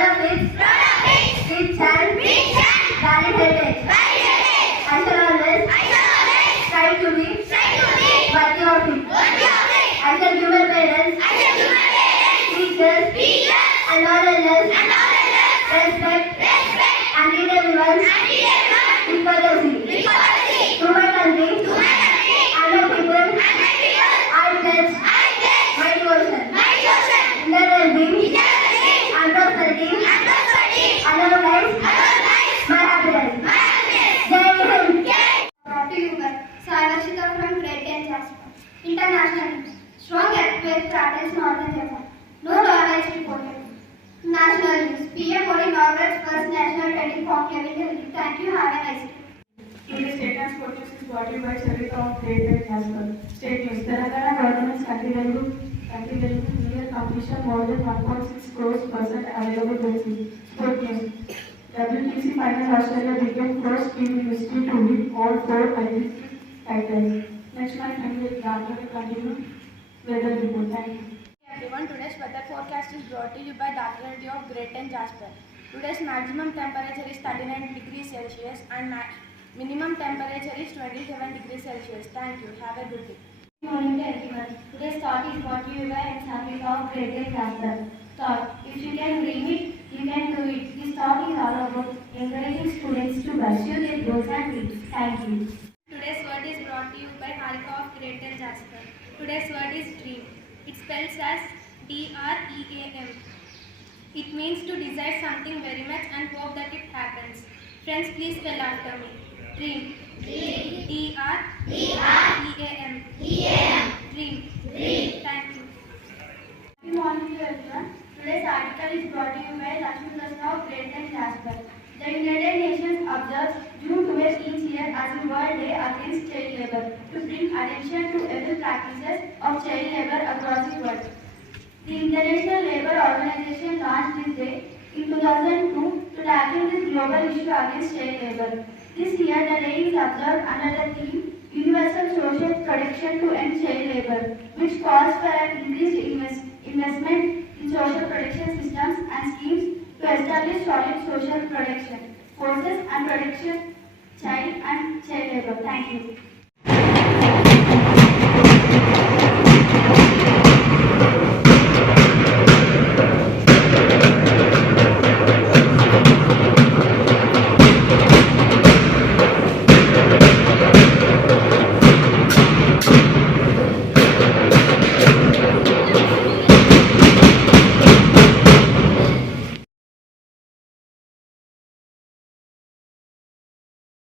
rich and valid heritage. I shall always try to be worthy of it. I shall give my parents, teachers, and all elders respect and treat everyone equally. To my country and my people, I pledge my devotion in their well-being and prosperity, and our lives, my happiness. Jai Hind. Brought to you by Sarvashita from Grade.X. International news. Strong earthquake threatens northern Japan. No damage reported. National news. PM Modi inaugurates first national training conclave in Delhi. Thank you. Have a nice day. Today's state and sport news is brought to you by Sarita of Grade.X. State news. Telangana government's country near completion more than 1.6 crores percent available basis. Sport news. WTC Finals Australia became first team in history to win all 4 ICC titles. Next my friend will continue weather report. Thank you. Everyone, today's weather forecast is brought to you by Dr. Reddy of Grade.X. Today's maximum temperature is 39 degrees Celsius and minimum temperature is 27 degrees Celsius. Thank you. Have a good day. Good morning to everyone. Today's talk is brought to you by Sarvashita of Grade.X. Thought. If you can dream it, you can do it. This talk is all about encouraging students to pursue their goals and dreams. Thank you. Today's word is brought to you by Harika of Grade.X. Today's word is dream. It spells as DREAM. It means to desire something very much and hope that it happens. Friends, please spell after me. Dream. DREAM. Dream. Thank you. Good morning to everyone. Today's article is brought to you by Lakshmi Krishna of Grade.X. The United Nations observes June 12 each year as a World Day Against Child Labour to bring attention to evil practices of child labour across the world. The International Labour Organization launched this day in 2002 to tackle this global issue against child labour. This year the day is observed under the theme Universal Social Protection to End Child Labour, which calls for an increased investment in social protection systems and schemes to establish solid social protection forces and protection child labour. Thank you.